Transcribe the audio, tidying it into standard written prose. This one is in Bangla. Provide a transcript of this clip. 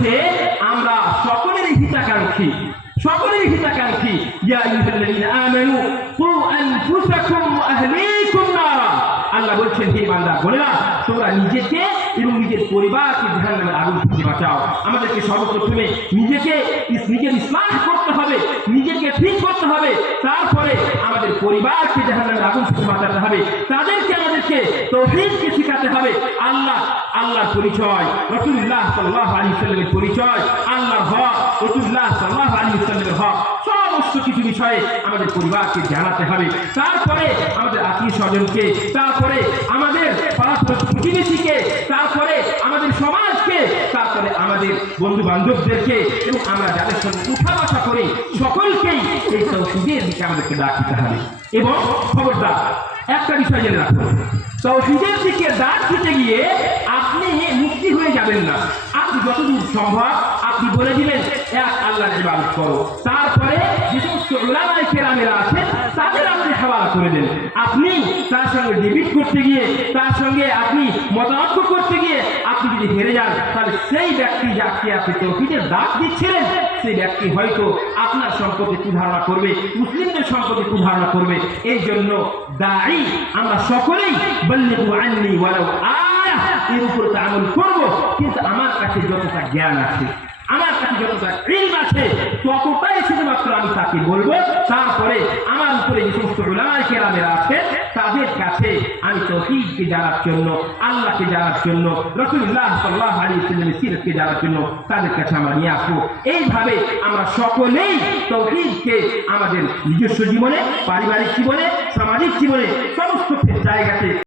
বলছে আমরা সকলেরই হিতাকাঙ্ক্ষী, সকলেরই হিতাকাঙ্ক্ষী। ইয়া আইয়ুহাল্লাযীনা আমানু কু আনফুসাকুম ওয়া আহলীকুম নারা। আল্লাহ বলছেন হে বান্দা বলেরা, তোমরা নিজেকে এবং নিজের পরিবারকে জাহান্নামের আগুন থেকে বাঁচাও। আমাদেরকে সর্বপ্রথমে নিজের ইসলাহ করতে হবে, নিজেকে ঠিক করতে হবে, তারপরে আমাদের পরিবারকে জাহান্নামের আগুন থেকে বাঁচাতে হবে, আমাদেরকে তাওহীদকে শিখাতে হবে। আল্লাহর পরিচয়, রাসূলুল্লাহ সাল্লাল্লাহু আলাইহি ওয়াসাল্লামের পরিচয়, আল্লাহর হক, রাসূলুল্লাহ সাল্লাল্লাহু আলাইহি ওয়াসাল্লামের হক, সমস্ত কিছু বিষয়ে আমাদের পরিবারকে জানাতে হবে। তারপরে আমাদের আত্মীয় স্বজনকে, তারপরে আমাদের প্রতিবেশীকে, তারপরে আমাদের সমাজকে, তারপরে আমাদের বন্ধু বান্ধবদেরকে এবং আমরা যাদের সঙ্গে উঠা বসা করি সকলকেই এই তাওহীদের দিকে আমাদেরকে ডাকতে হবে। এবং খবরদার একটা বিষয় জেনে রাখুন, তাওহীদের দিকে ডাক দিতে গিয়ে আপনি মুক্তি হয়ে যাবেন না। আপনি যতদূর সম্ভব আপনি বলে দিলেন এক আল্লাহর ইবাদত করো, তারপরে যে সমস্ত উলামায়ে কেরামেরা আছেন তাদের আপনি হাওয়ালা করে দেন। আপনি তার সঙ্গে ডিবেট করতে গিয়ে, তার সঙ্গে আপনি মতামত করতে গিয়ে আপনি যদি হেরে যান, তাহলে সেই ব্যক্তি যাকে আপনি তাওহীদের ডাক দিচ্ছিলেন সেই ব্যক্তি হয়তো আপনার সম্পর্কে কি ধারণা করবে, মুসলিমদের সম্পর্কে কি ধারণা করবে। এই জন্য দাঈ আমরা সকলেই বল্লিগু আন্নী ওয়ালাউ আয়া এর উপর আমল করব, কিন্তু আমার কাছে যতটা জ্ঞান আছে, আমার কাছে যতটা ইলম আছে ততটাই শুধুমাত্র আমি তাকে বলবো। তারপরে আমার উপরে যে সমস্ত উলামায়ে কেরামেরা আছে তাদের কাছে আমি তাওহীদকে জানার জন্য, আল্লাহকে জানার জন্য, রাসূলুল্লাহ সাল্লাল্লাহু আলাইহি ওয়াসাল্লামের সিরাতকে জানার জন্য তাদের কাছে আমরা নিয়ে আসবো। এইভাবে আমরা সকলেই তাওহীদকে আমাদের নিজস্ব জীবনে, পারিবারিক জীবনে, সামাজিক জীবনে, সমস্ত জায়গাতে